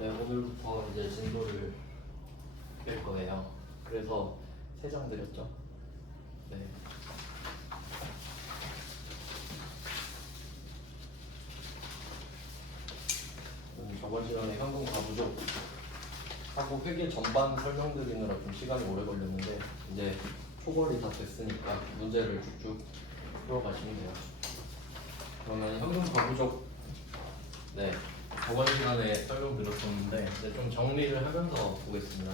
네, 오늘부터 이제 진도를 뺄 거예요. 그래서 3장 드렸죠. 네. 저번 시간에 현금 과부족 하고 회계 전반 설명드리느라 좀 시간이 오래 걸렸는데 이제 초벌이 다 됐으니까 문제를 쭉쭉 풀어가시면 돼요. 그러면 현금 과부족 네, 저번 시간에 설명드렸었는데 이제 좀 정리를 하면서 보겠습니다.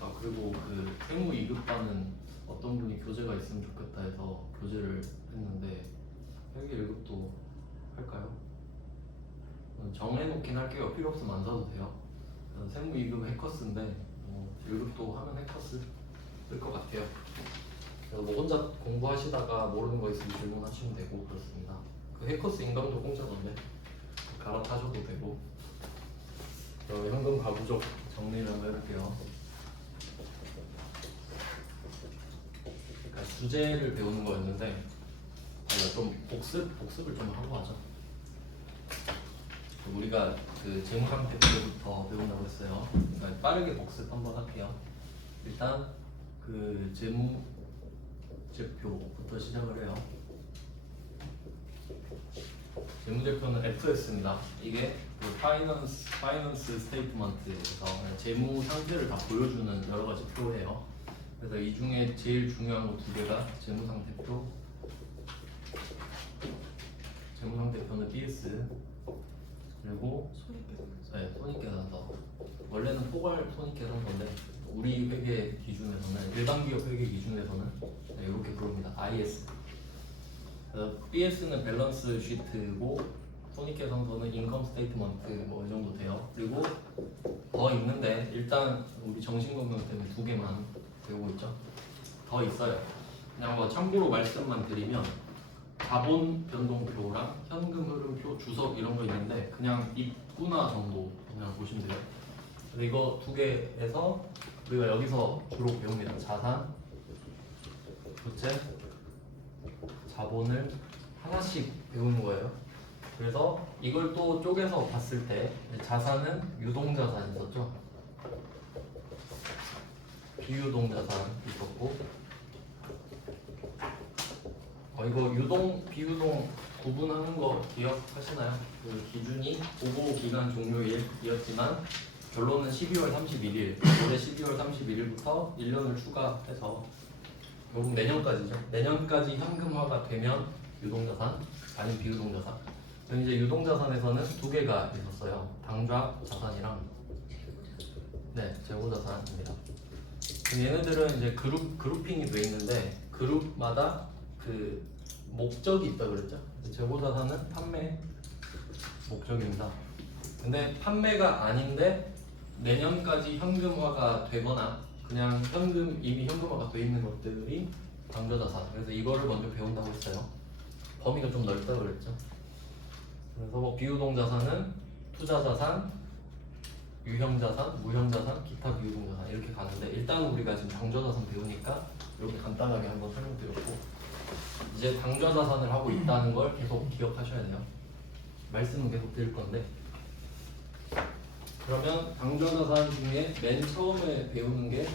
아, 그리고 그 세무 2급반은 어떤 분이 교재가 있으면 좋겠다 해서 교재를 했는데 회계 1급도 할까요? 정해놓긴 할게요. 필요 없으면 안 사도 돼요. 세무 2급 해커스인데 1급도 하면 해커스 뜰 것 같아요. 그래서 뭐 혼자 공부하시다가 모르는 거 있으면 질문하시면 되고 그렇습니다. 그 해커스 인강도 공짜던데 갈아타셔도 되고. 현금 과부족 정리를 한번 해볼게요. 그러니까 주제를 배우는 거였는데 좀 복습을 좀 하고 하죠. 우리가 그 재무상태표부터 배운다고 했어요. 그러니까 빠르게 복습 한번 할게요. 일단 그 재무제표부터 시작을 해요. 재무제표는 FS입니다. 이게 그 파이넌스 스테이트먼트에서 재무 상태를 다 보여주는 여러 가지 표예요. 그래서 이 중에 제일 중요한 거 2개가 재무상태표, 재무상태표는 BS, 그리고 손익계산서. 원래는 포괄 손익계산서인데 우리 회계 기준에서는 일반 기업 회계 기준에서는 이렇게 부릅니다. IS. BS는 밸런스 시트고 손익계산서는 인컴 스테이트먼트 뭐 이 정도 돼요. 그리고 더 있는데 일단 우리 정신건강 때문에 2개만 배우고 있죠. 더 있어요. 그냥 뭐 참고로 말씀만 드리면 자본 변동표랑 현금 흐름표, 주석 이런 거 있는데 그냥 있구나 정도 그냥 보시면 돼요. 그래서 이거 2개에서 우리가 여기서 주로 배웁니다. 자산, 부채, 자본을 하나씩 배우는 거예요. 그래서 이걸 또 쪼개서 봤을 때 자산은 유동자산 있었죠. 비유동자산 있었고 이거 유동, 비유동 구분하는 거 기억하시나요? 그 기준이 보고 기간 종료일이었지만 결론은 12월 31일, 올해 12월 31일부터 1년을 추가해서 결국 내년까지죠. 내년까지 현금화가 되면 유동자산, 아니면 비유동자산. 이제 유동자산에서는 2개가 있었어요. 당좌 자산이랑 재고자산입니다. 얘네들은 이제 그룹핑이 돼 있는데 그룹마다 그 목적이 있다 그랬죠. 재고자산은 판매 목적입니다. 근데 판매가 아닌데 내년까지 현금화가 되거나 그냥 이미 현금화가 돼 있는 것들이 당좌자산. 그래서 이거를 먼저 배운다고 했어요. 범위가 좀 넓다 그랬죠. 그래서 뭐 비유동자산은 투자자산, 유형자산, 무형자산, 기타 비유동자산 이렇게 가는데 일단 우리가 지금 당좌자산 배우니까 이렇게 간단하게 한번 설명드렸고 이제 당좌자산을 하고 있다는 걸 계속 기억하셔야 돼요. 말씀은 계속 드릴 건데 그러면 당좌자산 중에 맨 처음에 배우는 게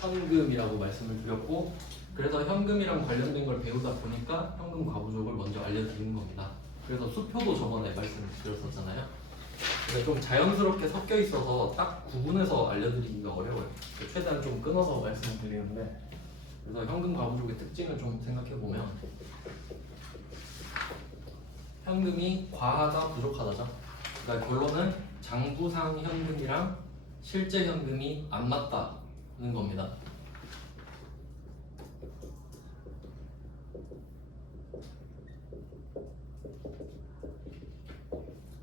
현금이라고 말씀을 드렸고 그래서 현금이랑 관련된 걸 배우다 보니까 현금 과부족을 먼저 알려드리는 겁니다. 그래서 수표도 저번에 말씀드렸었잖아요. 근데 좀 자연스럽게 섞여 있어서 딱 구분해서 알려드리기가 어려워요. 최대한 좀 끊어서 말씀드리는데 그래서 현금 과부족의 특징을 좀 생각해 보면 현금이 과하다 부족하다죠. 그러니까 결론은 장부상 현금이랑 실제 현금이 안 맞다는 겁니다.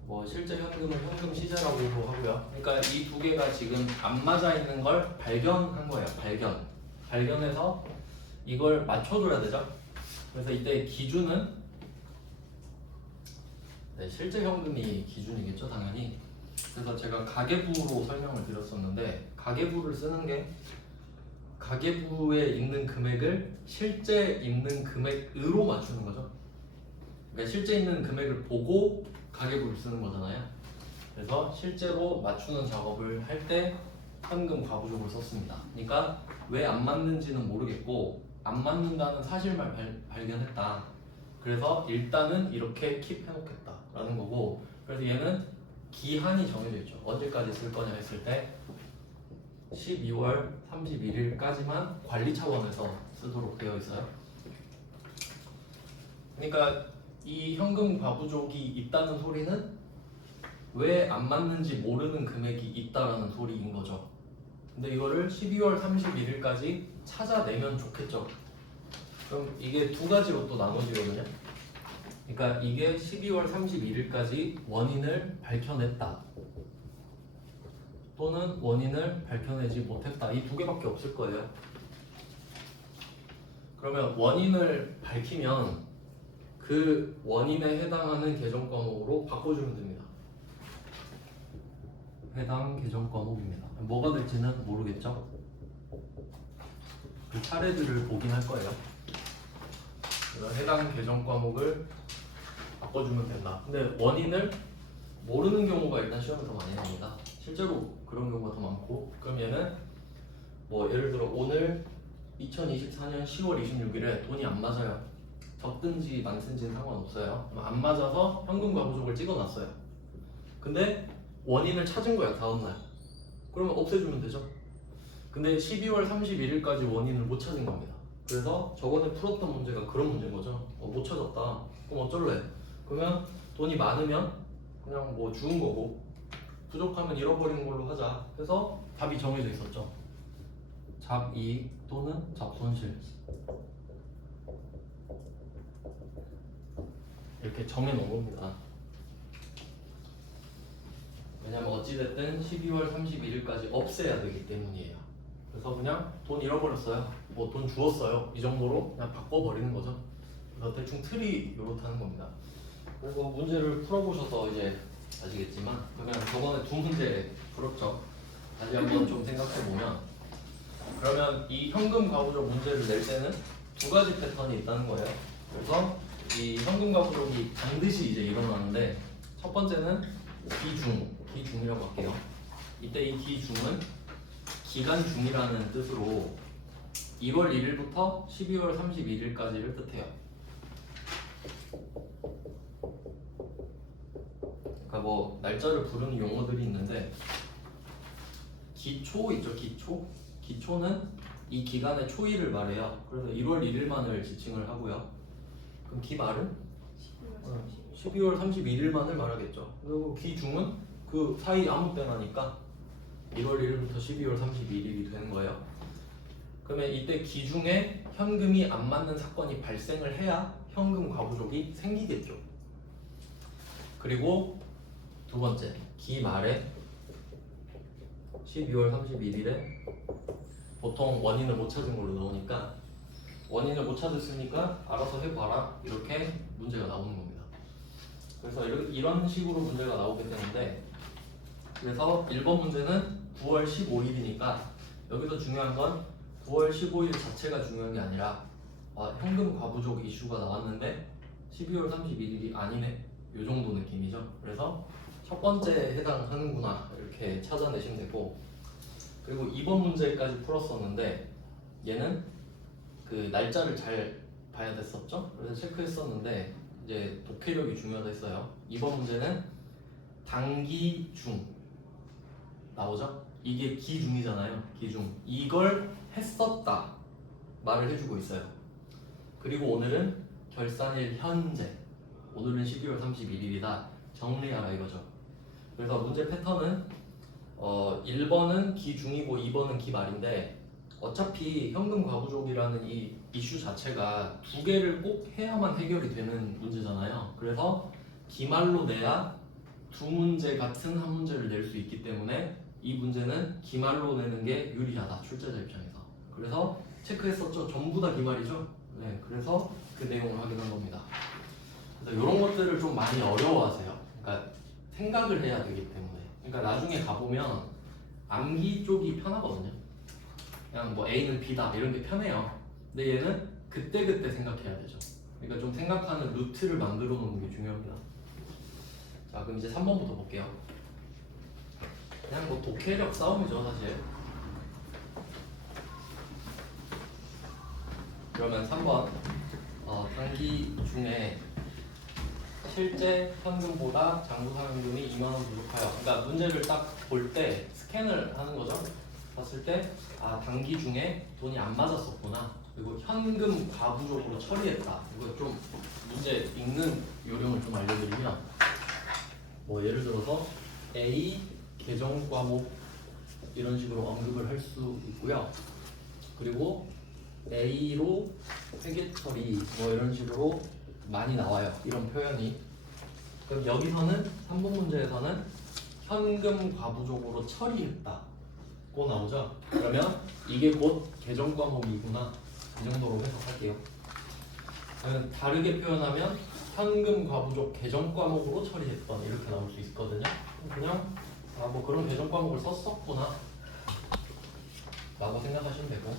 뭐 실제 현금은 현금 시세라고도 하고요. 그러니까 이 2개가 지금 안 맞아 있는 걸 발견한 거예요. 발견해서 이걸 맞춰줘야 되죠. 그래서 이때 기준은 실제 현금이 기준이겠죠, 당연히. 그래서 제가 가계부로 설명을 드렸었는데 가계부를 쓰는 게 가계부에 있는 금액을 실제 있는 금액으로 맞추는 거죠. 그러니까 실제 있는 금액을 보고 가계부를 쓰는 거잖아요. 그래서 실제로 맞추는 작업을 할 때 현금 가부족을 썼습니다. 그러니까 왜 안 맞는지는 모르겠고 안 맞는다는 사실만 발견했다. 그래서 일단은 이렇게 킵 해놓겠다 라는 거고, 그래서 얘는 기한이 정해져 있죠. 언제까지 쓸 거냐 했을 때 12월 31일까지만 관리 차원에서 쓰도록 되어 있어요. 그러니까 이 현금 과부족이 있다는 소리는 왜 안 맞는지 모르는 금액이 있다라는 소리인 거죠. 근데 이거를 12월 31일까지 찾아내면 좋겠죠. 그럼 이게 두 가지로 또 나눠지거든요. 그러니까 이게 12월 31일까지 원인을 밝혀냈다, 또는 원인을 밝혀내지 못했다. 이 두 개밖에 없을 거예요. 그러면 원인을 밝히면 그 원인에 해당하는 계정 과목으로 바꿔주면 됩니다. 해당 계정 과목입니다. 뭐가 될지는 모르겠죠? 그 차례들을 보긴 할 거예요. 그래서 해당 계정 과목을 바꿔주면 된다. 근데 원인을 모르는 경우가 일단 시험에서 많이 나옵니다. 실제로 그런 경우가 더 많고, 그럼 얘는 뭐 예를 들어 오늘 2024년 10월 26일에 돈이 안 맞아요. 적든지 많든지는 상관없어요. 안 맞아서 현금 과부족을 찍어놨어요. 근데 원인을 찾은 거야 다음날. 그러면 없애주면 되죠. 근데 12월 31일까지 원인을 못 찾은 겁니다. 그래서 저번에 풀었던 문제가 그런 문제인 거죠. 못 찾았다. 그럼 어쩔래? 그러면 돈이 많으면 그냥 뭐 주운 거고, 부족하면 잃어버리는 걸로 하자. 그래서 답이 정해져 있었죠. 잡이익 또는 잡손실, 이렇게 정해놓은 겁니다. 왜냐면 어찌됐든 12월 31일까지 없애야 되기 때문이에요. 그래서 그냥 돈 잃어버렸어요, 뭐 돈 주웠어요, 이 정도로 그냥 바꿔버리는 거죠. 그래서 대충 틀이 이렇다는 겁니다. 그래서 문제를 풀어보셔서 이제 아시겠지만, 그러면 저번에 두 문제 풀었죠. 다시 한번 좀 생각해보면, 그러면 이 현금 가부족 문제를 낼 때는 두 가지 패턴이 있다는 거예요. 그래서 이 현금 가부족이 반드시 이제 일어나는데, 첫 번째는 기중이라고 할게요. 이때 이 기중은 기간 중이라는 뜻으로 1월 1일부터 12월 31일까지를 뜻해요. 그러니까 뭐 날짜를 부르는 용어들이 있는데, 기초 있죠, 기초는 이 기간의 초일을 말해요. 그래서 1월 1일만을 지칭을 하고요. 그럼 기말은 12월 31일만을 말하겠죠. 그리고 기중은 그 사이 아무 때나니까 1월 1일부터 12월 31일이 되는 거예요. 그러면 이때 기중에 현금이 안 맞는 사건이 발생을 해야 현금 과부족이 생기겠죠. 그리고 두 번째, 기말에 12월 31일에 보통 원인을 못 찾은 걸로 나오니까, 원인을 못 찾았으니까 알아서 해봐라, 이렇게 문제가 나오는 겁니다. 그래서 이런 식으로 문제가 나오게 되는데, 그래서 1번 문제는 9월 15일이니까 여기서 중요한 건 9월 15일 자체가 중요한 게 아니라 현금 과부족 이슈가 나왔는데 12월 31일이 아니네, 이 정도 느낌이죠. 그래서 첫 번째에 해당하는구나 이렇게 찾아내시면 되고, 그리고 2번 문제까지 풀었었는데 얘는 그 날짜를 잘 봐야 됐었죠. 그래서 체크했었는데 이제 독해력이 중요하다 했어요. 2번 문제는 단기중 나오죠. 이게 기중이잖아요. 기중, 이걸 했었다 말을 해주고 있어요. 그리고 오늘은 결산일 현재, 오늘은 12월 31일이다 정리하라 이거죠. 그래서 문제 패턴은 1번은 기중이고 2번은 기말인데, 어차피 현금 과부족이라는 이 이슈 자체가 두 개를 꼭 해야만 해결이 되는 문제잖아요. 그래서 기말로 내야 두 문제 같은 한 문제를 낼 수 있기 때문에 이 문제는 기말로 내는 게 유리하다, 출제자 입장에서. 그래서 체크했었죠. 전부 다 기말이죠. 네, 그래서 그 내용을 확인한 겁니다. 그래서 이런 것들을 좀 많이 어려워하세요. 그러니까 생각을 해야 되기 때문에. 그러니까 나중에 가보면 암기 쪽이 편하거든요. 그냥 뭐 A는 B다 이런 게 편해요. 근데 얘는 그때그때 생각해야 되죠. 그러니까 좀 생각하는 루트를 만들어 놓는 게 중요합니다. 자, 그럼 이제 3번부터 볼게요. 그냥 뭐 독해력 싸움이죠 사실. 그러면 3번 단기 중에 실제 현금보다 장부상현금이 2만 원 부족하여. 그러니까 문제를 딱 볼 때 스캔을 하는 거죠. 봤을 때 단기 중에 돈이 안 맞았었구나. 그리고 현금 과부족으로 처리했다. 이거 좀 문제 읽는 요령을 좀 알려드리면 뭐 예를 들어서 A 계정 과목 이런 식으로 언급을 할 수 있고요. 그리고 A로 회계 처리 뭐 이런 식으로 많이 나와요. 이런 표현이. 그럼 여기서는 3번 문제에서는 현금 과부족으로 처리했다 고 나오죠. 그러면 이게 곧 계정 과목이구나. 이 정도로 해석할게요. 그러면 다르게 표현하면 현금 과부족 계정 과목으로 처리했던 이렇게 나올 수 있거든요. 그냥 뭐 그런 계정 과목을 썼었구나 라고 생각하시면 되고,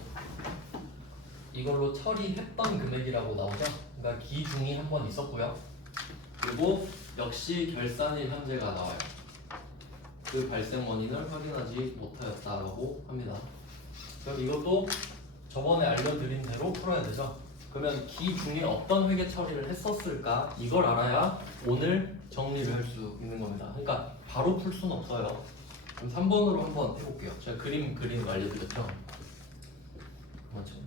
이걸로 처리했던 금액이라고 나오죠. 그러니까 기중이 한 번 있었고요. 그리고 역시 결산일 현재가 나와요. 그 발생 원인을 확인하지 못하였다고 합니다. 그럼 이것도 저번에 알려드린 대로 풀어야 되죠. 그러면 기중에 어떤 회계 처리를 했었을까? 이걸 알아야 오늘 정리를 할 수 있는 겁니다. 그러니까 바로 풀 수는 없어요. 그럼 3번으로 한번 해볼게요. 제가 그림 거 알려드렸죠.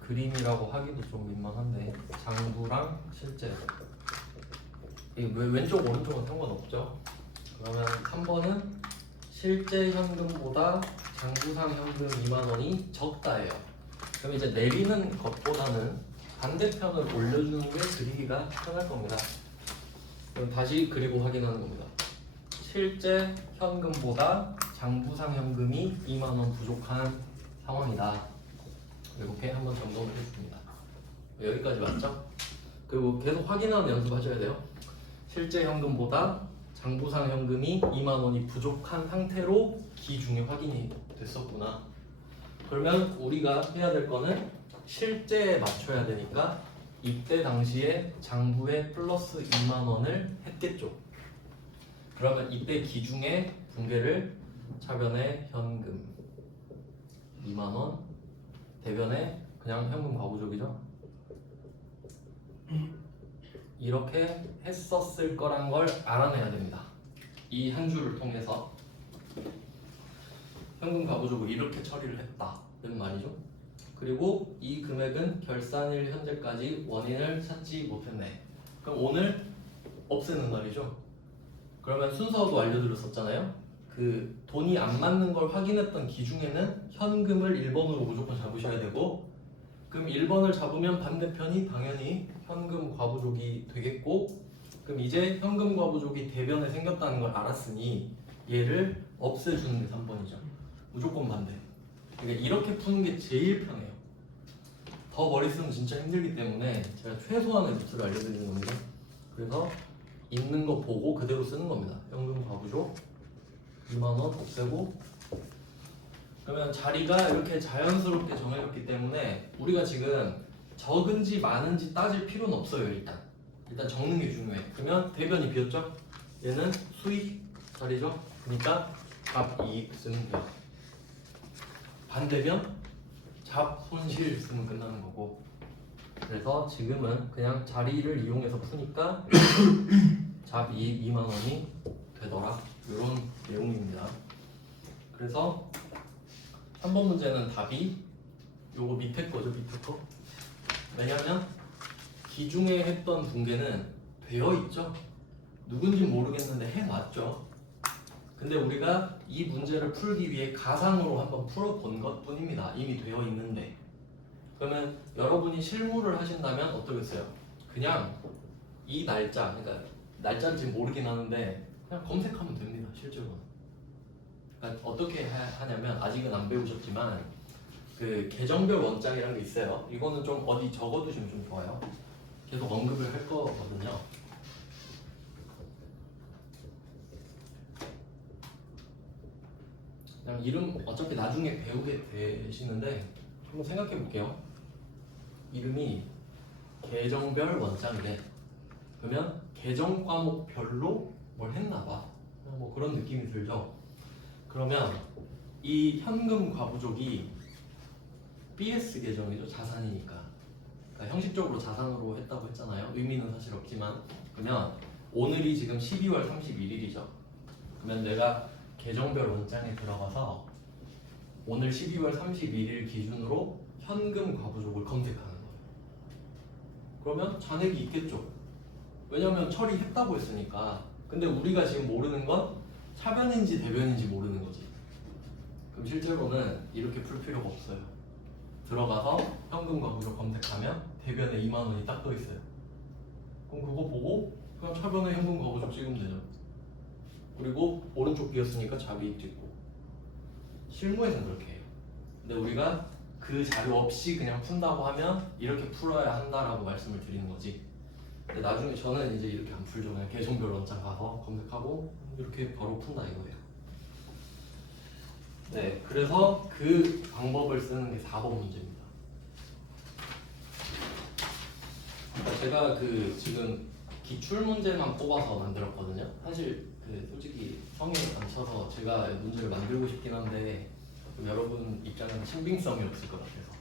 그림이라고 하기도 좀 민망한데 장부랑 실제 왼쪽 오른쪽은 상관없죠. 그러면 3번은 실제 현금보다 장부상 현금 2만 원이 적다예요. 그럼 이제 내리는 것보다는 반대편을 올려주는 게 그리기가 편할 겁니다. 그럼 다시 그리고 확인하는 겁니다. 실제 현금보다 장부상 현금이 2만 원 부족한 상황이다. 이렇게 한번 점검을 해줍니다. 여기까지 맞죠? 그리고 계속 확인하는 연습하셔야 돼요. 실제 현금보다 장부상 현금이 2만 원이 부족한 상태로 기중에 확인이 됐었구나. 그러면 우리가 해야 될 거는 실제에 맞춰야 되니까 이때 당시에 장부에 플러스 2만 원을 했겠죠. 그러면 이때 기중의 붕괴를 차변에 현금 2만 원, 대변에 그냥 현금 과부족이죠. 이렇게 했었을 거란 걸 알아내야 됩니다. 이 한 줄을 통해서 현금 과부족을 이렇게 처리를 했다는 말이죠. 그리고 이 금액은 결산일 현재까지 원인을 찾지 못했네. 그럼 오늘 없애는 말이죠. 그러면 순서도 알려드렸었잖아요. 그 돈이 안 맞는 걸 확인했던 기중에는 현금을 1번으로 무조건 잡으셔야 되고, 그럼 1번을 잡으면 반대편이 당연히 현금 과부족이 되겠고, 그럼 이제 현금 과부족이 대변에 생겼다는 걸 알았으니 얘를 없애주는 게 3번이죠. 무조건 반대. 그러니까 이렇게 푸는 게 제일 편해요. 더 머리 쓰면 진짜 힘들기 때문에 제가 최소한의 루트를 알려드리는 겁니다. 그래서 있는 거 보고 그대로 쓰는 겁니다. 현금 과부족 2만 원 없애고, 그러면 자리가 이렇게 자연스럽게 정해졌기 때문에 우리가 지금 적은지 많은지 따질 필요는 없어요. 일단 적는 게 중요해. 그러면 대변이 비었죠? 얘는 수익 자리죠? 그러니까 잡이익 쓰면 돼요. 반대면 잡손실 쓰면 끝나는 거고. 그래서 지금은 그냥 자리를 이용해서 푸니까 잡이익 2만 원이 되더라. 이런 내용입니다. 그래서 3번 문제는 답이 요거 밑에 거죠, 밑에 거. 왜냐면 기중에 했던 붕괴는 되어 있죠. 누군지 모르겠는데 해놨죠. 근데 우리가 이 문제를 풀기 위해 가상으로 한번 풀어본 것 뿐입니다. 이미 되어 있는데. 그러면 여러분이 실무를 하신다면 어떠겠어요? 그냥 이 날짜, 그러니까 날짜인지 모르긴 하는데 그냥 검색하면 됩니다. 실제로는. 그러니까 어떻게 하냐면, 아직은 안 배우셨지만 그 계정별 원장이라는 게 있어요. 이거는 좀 어디 적어두시면 좀 좋아요. 계속 언급을 할 거거든요. 그냥 이름 어차피 나중에 배우게 되시는데 한번 생각해 볼게요. 이름이 계정별 원장이래. 그러면 계정 과목별로 뭘 했나 봐. 뭐 그런 느낌이 들죠. 그러면 이 현금 과부족이 BS 계정이죠. 자산이니까. 그러니까 형식적으로 자산으로 했다고 했잖아요. 의미는 사실 없지만. 그러면 오늘이 지금 12월 31일이죠. 그러면 내가 계정별 원장에 들어가서 오늘 12월 31일 기준으로 현금 과부족을 검색하는 거예요. 그러면 잔액이 있겠죠. 왜냐면 처리했다고 했으니까. 근데 우리가 지금 모르는 건 차변인지 대변인지 모르는 거지. 그럼 실제로는 이렇게 풀 필요가 없어요. 들어가서 현금 과부족 검색하면 대변에 2만 원이 딱 떠 있어요. 그럼 그거 보고 그냥 차변에 현금 과부족 찍으면 되죠. 그리고 오른쪽 비었으니까 자비익 찍고. 실무에서는 그렇게 해요. 근데 우리가 그 자료 없이 그냥 푼다고 하면 이렇게 풀어야 한다라고 말씀을 드리는 거지. 근데 나중에 저는 이제 이렇게 안 풀죠. 그냥 계정별 원장 가서 검색하고 이렇게 바로 푼다 이거예요. 네, 그래서 그 방법을 쓰는 게 4번 문제입니다. 그러니까 제가 그 지금 기출 문제만 뽑아서 만들었거든요. 사실 그 솔직히 성에 안 차서 제가 문제를 만들고 싶긴 한데 여러분 입장에는 신빙성이 없을 것 같아서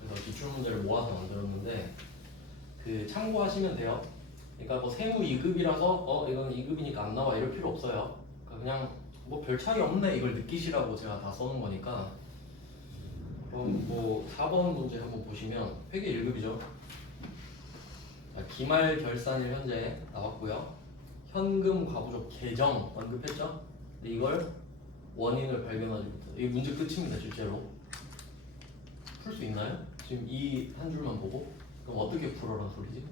그래서 기출 문제를 모아서 만들었는데 그 참고하시면 돼요. 그러니까 뭐 세무 2급이라서 이건 2급이니까 안 나와 이럴 필요 없어요. 그러니까 그냥 뭐 별 차이 없네 이걸 느끼시라고 제가 다 써놓은 거니까. 그럼 뭐 4번 문제 한번 보시면 회계 1급이죠. 기말 결산일 현재 나왔고요. 현금 과부족 계정 언급했죠. 근데 이걸 원인을 발견하지 못해요. 이 문제 끝입니다. 실제로 풀 수 있나요? 지금 이 한 줄만 보고 그럼 어떻게 풀어란 소리지?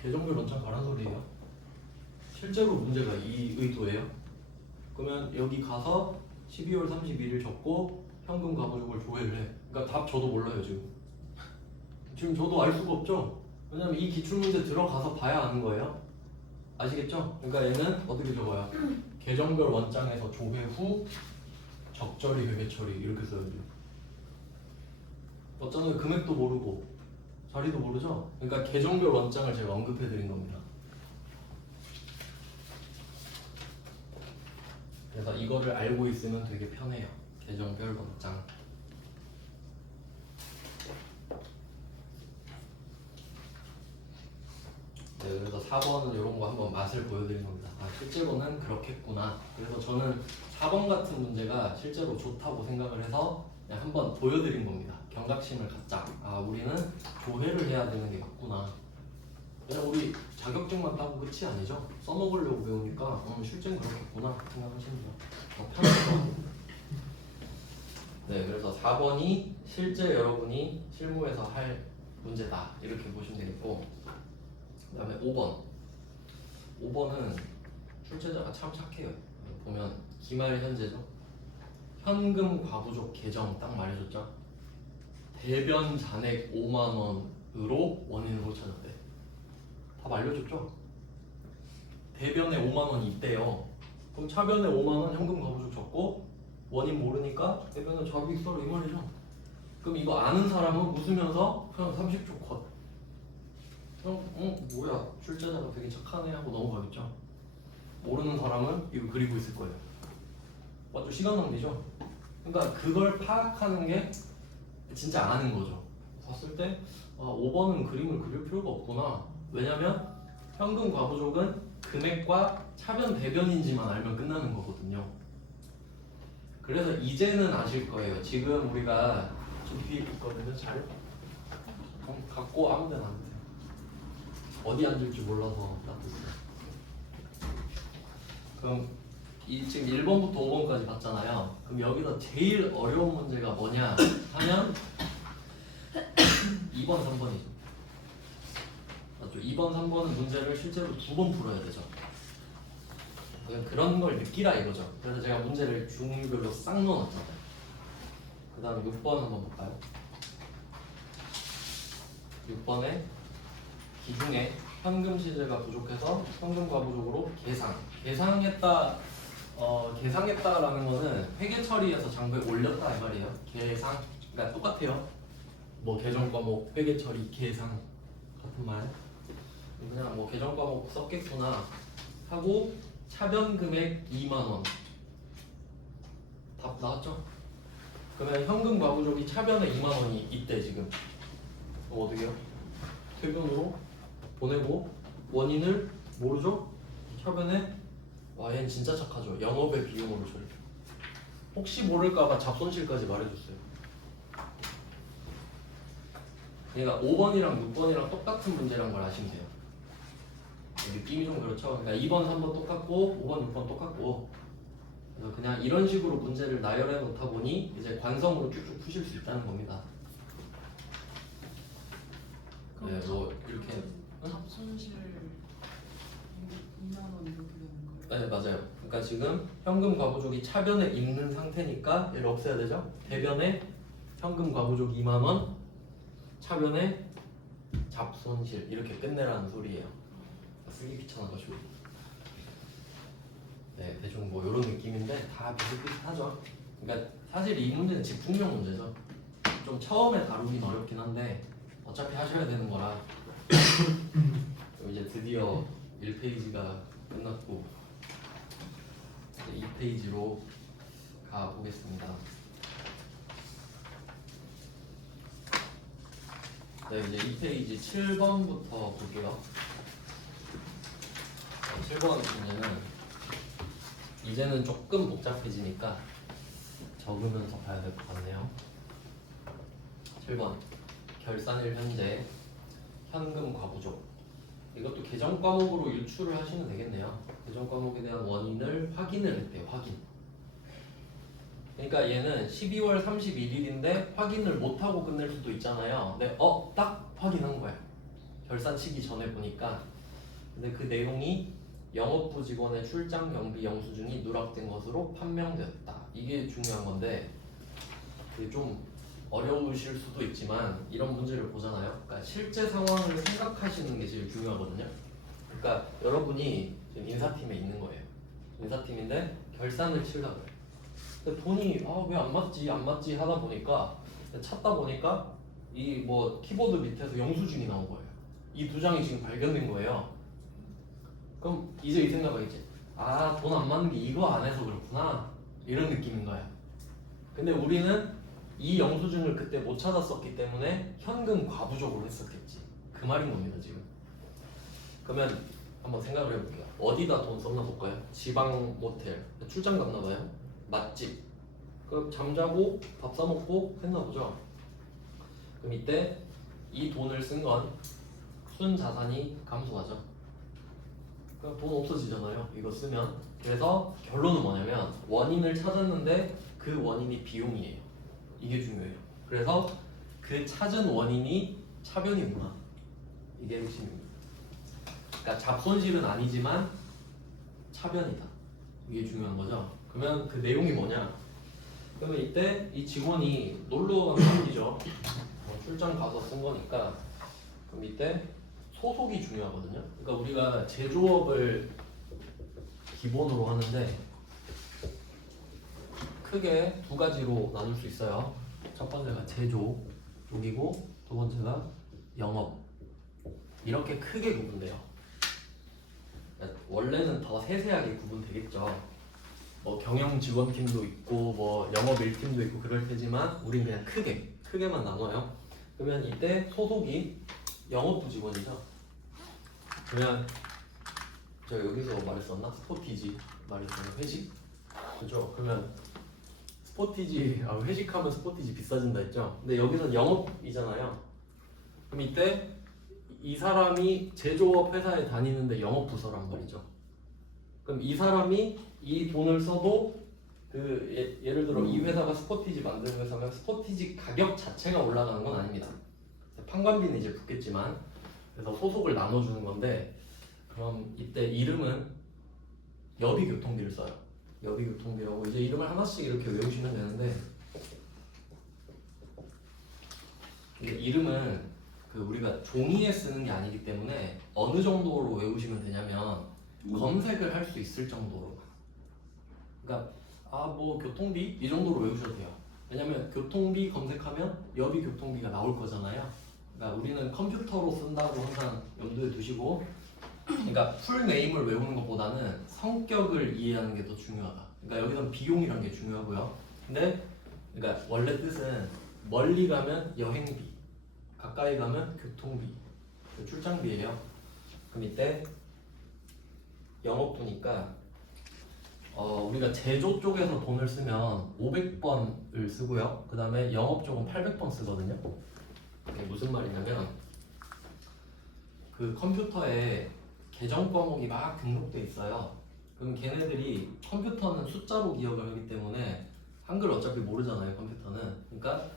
계정별 원천 가란 소리예요. 실제로 문제가 이 의도예요. 그러면 여기 가서 12월 31일 적고 현금 과부족을 조회를 해. 그러니까 답 저도 몰라요 지금. 지금 저도 알 수가 없죠. 왜냐면 이 기출문제 들어가서 봐야 아는 거예요. 아시겠죠? 그러니까 얘는 어떻게 적어요? 계정별 원장에서 조회 후 적절히 회계 처리 이렇게 써야죠. 어쩌면 금액도 모르고 자리도 모르죠? 그러니까 계정별 원장을 제가 언급해 드린 겁니다. 그래서 이거를 알고 있으면 되게 편해요. 계정별 원장. 네, 그래서 4번은 이런 거 한번 맛을 보여드린 겁니다. 아, 실제로는 그렇겠구나. 그래서 저는 4번 같은 문제가 실제로 좋다고 생각을 해서 그냥 한번 보여드린 겁니다. 경각심을 갖자. 아, 우리는 조회를 해야 되는 게 맞구나. 그냥 우리 자격증만 따고 끝이 아니죠. 써먹으려고 배우니까 실제는 그렇겠구나 생각하시면 돼요. 더 편하죠. 네, 그래서 4번이 실제 여러분이 실무에서 할 문제다 이렇게 보시면 되겠고, 그 다음에 5번. 5번은 출제자가 참 착해요. 보면 기말 현재죠. 현금 과부족 계정 딱 말해줬죠. 대변 잔액 5만 원으로 원인으로 찾았대. 답 알려줬죠. 대변에 5만 원이 있대요. 그럼 차변에 5만 원 현금 과부족 적고 원인 모르니까 대변에 자비익 써라 이 말이죠. 그럼 이거 아는 사람은 웃으면서 그냥 30초 컷. 뭐야 출제자가 되게 착하네 하고 넘어가겠죠. 모르는 사람은 이거 그리고 있을 거예요. 맞죠? 시간 낭비죠. 그러니까 그걸 파악하는 게 진짜 아는 거죠. 봤을 때 5번은 그림을 그릴 필요가 없구나. 왜냐면 현금 과부족은 금액과 차변 대변인지만 알면 끝나는 거거든요. 그래서 이제는 아실 거예요. 지금 우리가 좀 뒤에 있거든요. 자료 갖고 아무 데나 앉으세요. 어디 앉을지 몰라서 놔뒀어요. 그럼 지금 1번부터 5번까지 봤잖아요. 그럼 여기서 제일 어려운 문제가 뭐냐 하면 2번, 3번이죠. 맞죠? 2번, 3번은 문제를 실제로 2번 풀어야 되죠. 그런 걸 느끼라 이거죠. 그래서 제가 문제를 종류별로 싹 넣어놨잖아요. 그 다음에 6번 한번 볼까요? 6번에 기중에 현금 시세가 부족해서 현금 과부족으로 계상했다라는 거는 회계 처리해서 장부에 올렸다 이 말이에요. 계상, 그러니까 똑같아요. 뭐 계정 과목, 회계 처리, 계상 같은 말. 그냥 뭐 계정 과목 썼겠구나 하고 차변 금액 2만 원 답 나왔죠? 그러면 현금 과부족이 차변에 2만 원이 있대 지금. 어떻게 해요? 퇴근으로 보내고 원인을 모르죠? 차변에 와 얘는 진짜 착하죠. 영업의 비용으로 처리. 혹시 모를까봐 잡손실까지 말해줬어요. 그러니까 5번이랑 6번이랑 똑같은 문제란 걸 아시면 돼요. 느낌이 좀 그렇죠. 그러니까 2번, 3번 똑같고 5번, 6번 똑같고 그래서 그냥 이런 식으로 문제를 나열해 놓다 보니 이제 관성으로 쭉쭉 푸실 수 있다는 겁니다. 네, 뭐 이렇게 잡손실 2만 원 이렇게 되는 거예요? 네 맞아요. 그러니까 지금 현금 과부족이 차변에 있는 상태니까 얘를 없애야 되죠. 대변에 현금 과부족 2만 원, 차변에 잡손실 이렇게 끝내라는 소리예요. 쓰기 귀찮아가지고. 네 대충 뭐 이런 느낌인데 다 비슷비슷하죠. 그러니까 사실 이 문제는 집중력 문제죠. 좀 처음에 다루긴 어렵긴 한데 어차피 하셔야 되는 거라. 이제 드디어 1페이지가 끝났고 이제 2페이지로 가보겠습니다. 네 이제 2페이지 7번부터 볼게요. 7번 문제는 이제는 조금 복잡해지니까 적으면서 봐야 될 것 같네요. 7번 결산일 현재 현금 과부족. 이것도 계정 과목으로 유출을 하시면 되겠네요. 계정 과목에 대한 원인을 확인을 했대요. 확인. 그러니까 얘는 12월 31일인데 확인을 못하고 끝낼 수도 있잖아요. 근데 딱 확인한 거야. 결산 치기 전에 보니까. 근데 그 내용이 영업부 직원의 출장 경비 영수증이 누락된 것으로 판명되었다. 이게 중요한 건데 그게 좀 어려우실 수도 있지만 이런 문제를 보잖아요. 그러니까 실제 상황을 생각하시는 게 제일 중요하거든요. 그러니까 여러분이 지금 인사팀에 있는 거예요. 인사팀인데 결산을 치려고 해요. 근데 돈이 왜 안 맞지 하다 보니까 찾다 보니까 이 뭐 키보드 밑에서 영수증이 나온 거예요. 이 두 장이 지금 발견된 거예요. 그럼 이제 이 생각하겠지. 돈 안 맞는 게 이거 안 해서 그렇구나. 이런 느낌인 거야. 근데 우리는 이 영수증을 그때 못 찾았었기 때문에 현금 과부족으로 했었겠지. 그 말인 겁니다 지금. 그러면 한번 생각을 해볼게요. 어디다 돈 썼나 볼까요? 지방 모텔 출장 갔나 봐요. 맛집. 그럼 잠자고 밥 사 먹고 했나 보죠. 그럼 이때 이 돈을 쓴 건 순자산이 감소하죠. 그럼 돈 없어지잖아요. 이거 쓰면. 그래서 결론은 뭐냐면 원인을 찾았는데 그 원인이 비용이에요. 이게 중요해요. 그래서 그 찾은 원인이 차변이구나. 이게 핵심입니다. 그러니까 잡손실은 아니지만 차변이다. 이게 중요한 거죠. 그러면 그 내용이 뭐냐? 그러면 이때 이 직원이 놀러 간 일이죠. 출장 가서 쓴 거니까. 그럼 이때 소속이 중요하거든요. 그러니까 우리가 제조업을 기본으로 하는데 크게 두 가지로 나눌 수 있어요. 첫 번째가 제조 쪽이고 두 번째가 영업. 이렇게 크게 구분돼요. 원래는 더 세세하게 구분되겠죠. 뭐 경영 지원팀도 있고 뭐 영업 1팀도 있고 그럴 테지만 우린 그냥 크게만 나눠요. 그러면 이때 소속이 영업부 직원이죠. 그러면 제가 여기서 말했었나? 스포티지 말했었나? 회식? 그죠? 그러면 스포티지 회식하면 스포티지 비싸진다 했죠. 근데 여기서는 영업이잖아요. 그럼 이때 이 사람이 제조업 회사에 다니는데 영업 부서란 말이죠. 그럼 이 사람이 이 돈을 써도 예를 들어 이 회사가 스포티지 만드는 회사면 스포티지 가격 자체가 올라가는 건 아닙니다. 판관비는 이제 붙겠지만 그래서 소속을 나눠주는 건데 그럼 이때 이름은 여비교통비를 써요. 여비교통비라고 이제 이름을 하나씩 이렇게 외우시면 되는데 이게 이름은 우리가 종이에 쓰는 게 아니기 때문에 어느 정도로 외우시면 되냐면 검색을 할 수 있을 정도로. 그러니까 뭐 교통비 이 정도로 외우셔도 돼요. 왜냐면 교통비 검색하면 여비 교통비가 나올 거잖아요. 그러니까 우리는 컴퓨터로 쓴다고 항상 염두에 두시고, 그러니까 풀 네임을 외우는 것보다는 성격을 이해하는 게 더 중요하다. 그러니까 여기서는 비용이라는 게 중요하고요. 근데 그러니까 원래 뜻은 멀리 가면 여행비, 가까이 가면 교통비, 그 출장비예요. 그럼 이때 영업도니까 우리가 제조 쪽에서 돈을 쓰면 500번을 쓰고요. 그 다음에 영업 쪽은 800번 쓰거든요. 이게 무슨 말이냐면 그 컴퓨터에 계정 과목이 막 등록돼 있어요. 그럼 걔네들이 컴퓨터는 숫자로 기억을 하기 때문에 한글 어차피 모르잖아요, 컴퓨터는. 그러니까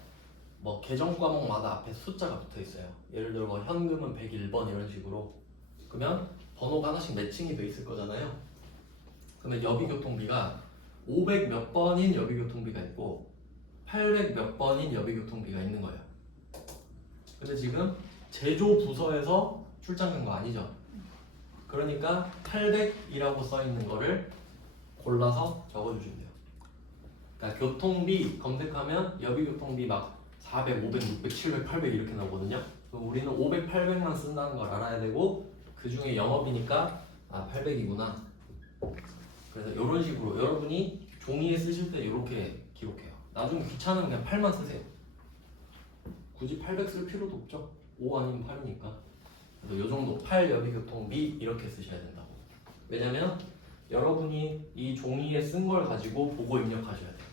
뭐 계정 과목마다 앞에 숫자가 붙어 있어요. 예를 들어 뭐 현금은 101번 이런 식으로. 그러면 번호가 하나씩 매칭이 돼 있을 거잖아요. 그러면 여비교통비가 500 몇 번인 여비교통비가 있고 800 몇 번인 여비교통비가 있는 거예요. 근데 지금 제조 부서에서 출장 간 거 아니죠? 그러니까 800이라고 써 있는 거를 골라서 적어주시면 돼요. 그러니까 교통비 검색하면 여비교통비 막 400, 500, 600, 700, 800 이렇게 나오거든요. 그럼 우리는 500, 800만 쓴다는 걸 알아야 되고 그 중에 영업이니까 800이구나. 그래서 이런 식으로 여러분이 종이에 쓰실 때 이렇게 기록해요. 나중에 귀찮으면 그냥 8만 쓰세요. 굳이 800 쓸 필요도 없죠. 5 아니면 8이니까. 그래서 이 정도 8 여비교통비 이렇게 쓰셔야 된다고. 왜냐면 여러분이 이 종이에 쓴 걸 가지고 보고 입력하셔야 돼요.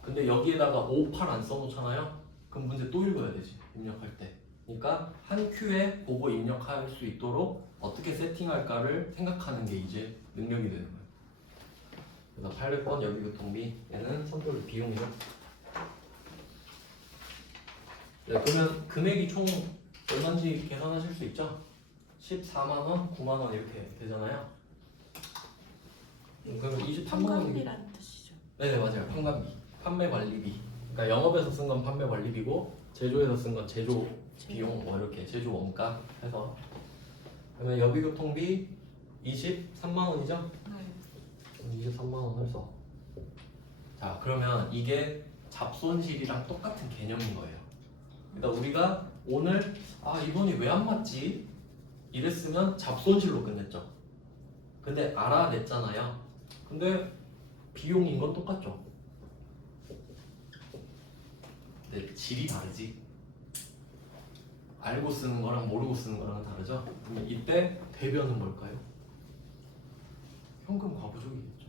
근데 여기에다가 5, 8 안 써놓잖아요? 그럼 문제 또 읽어야 되지, 입력할 때. 그러니까 한 큐에 보고 입력할 수 있도록 어떻게 세팅할까를 생각하는 게 이제 능력이 되는 거예요. 그래서 800번 여비교통비, 얘는 선별 비용이죠. 네, 그러면 금액이 총 얼마인지 계산하실 수 있죠? 14만원, 9만원 이렇게 되잖아요. 그러면 23만원. 판관비라는 뜻이죠. 네, 맞아요. 판관비, 판매 관리비. 그러니까 영업에서 쓴 건 판매 관리비고 제조에서 쓴 건 제조 비용, 뭐 이렇게 제조 원가 해서. 그러면 여비교통비 23만원이죠? 네. 23만원을 써. 자, 그러면 이게 잡손실이랑 똑같은 개념인 거예요. 그러니까 우리가 오늘 이번이 왜 안 맞지? 이랬으면 잡손실로 끝냈죠. 근데 알아냈잖아요. 근데 비용인 건 똑같죠. 근데 질이 다르지. 알고 쓰는 거랑 모르고 쓰는 거랑은 다르죠. 그럼 이때 대변은 뭘까요? 현금 과부족이겠죠.